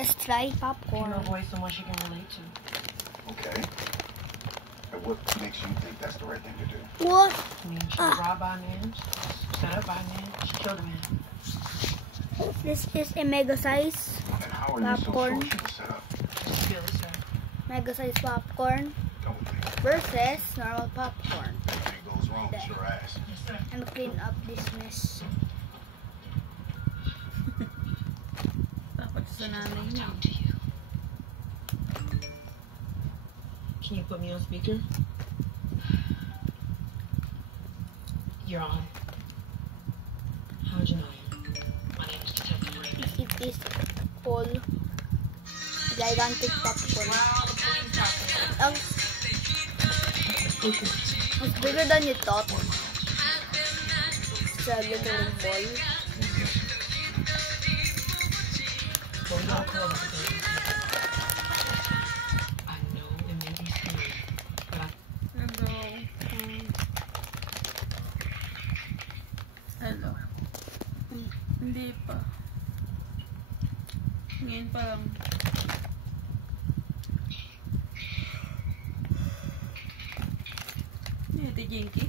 Let's try You popcorn. know, voice someone she can relate to. Okay. And what makes you think that's the right thing to do? What? I mean, she robbed by a man, she set up by a man, she killed a man. This is a mega size And how are you so popcorn. sure she was set up? Just feel it, sir. Mega size popcorn Don't think versus normal popcorn. anything goes wrong with your ass. Yes, sir. And clean up this mess. Takot sa nanay niya. Talk to you. Can you put me on speaker? You're on. How'd you know him? My name is Detective Raymond. It is all gigantic popcorn. Ang it's bigger than you thought. It's a little ball. Well, not close today. I know it may be scary, but Hello. Hello. Hindi pa. Ngayon pa lang. Ito, Jinky.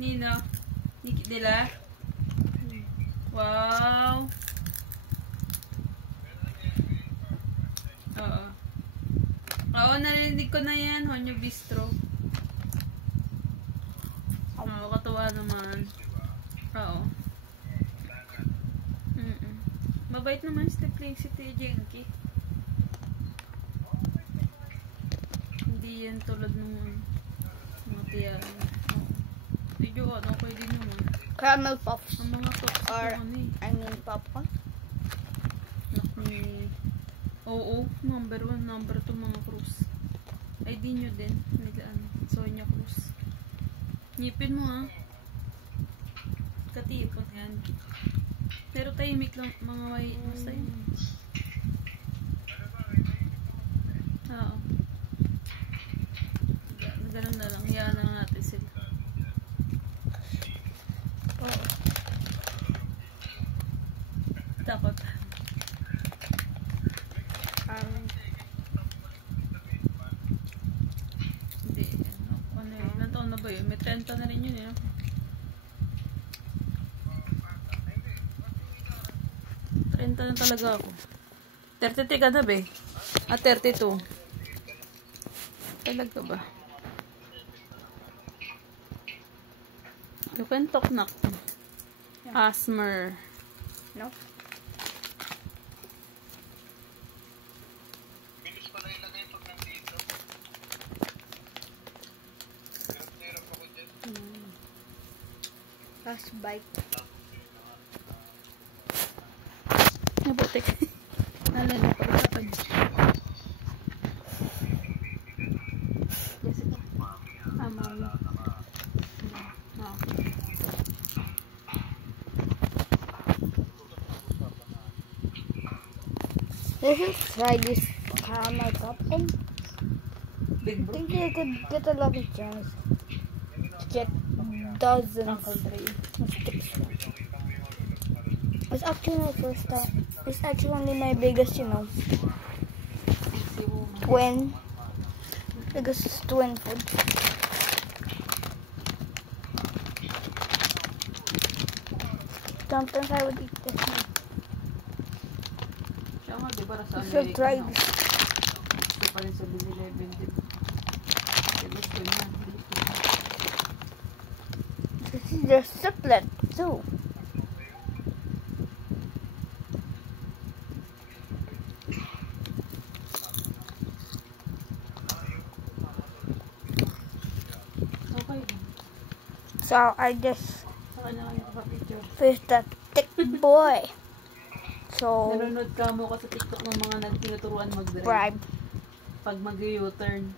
Nino. Niki Dila. Wow. Oo. Oo, narinig ko na yan. Honyo Bistro. Makakatuwa naman. Oo. Mabait naman si Simplicity Jenky. Hindi yan tulad nung mga tiyan. Medyo ano, pwede naman. Caramel puffs. Ang mga tops Or, ano eh. I mean popcorn. Oo, number 1, number 2 mga Cruz. Ay, di nyo din. Nila ano, Sonia Cruz. Ngipin mo ha. Katipon yan. Pero tahimik lang mga white mo sa'yo. Oo. Ganun na lang. Hiyaan na lang natin sila. Oh. Dapat. Hindi. Ano yun? Ilan taon na ba yun? May 30 na rin yun eh. 30 na talaga ako. 33 ka na ba eh? 32. Talaga ba? You can talk na. Asmer. No? Last bite. Nabutik. Nalala ko sa kanya. Jessica. Mama. Let's try this caramel popcorn. I think you could get a lot of chance. Get dozens of sticks. It's actually my first time. It's actually only my biggest, twin. Biggest twin food. Sometimes I would eat this one. You should try this. This is their triplet too. So I just fished that thick boy. So Nanonood ka mo ka sa TikTok ng mga nagtinuturuan mag-drive. bribe. Pag mag-U-turn.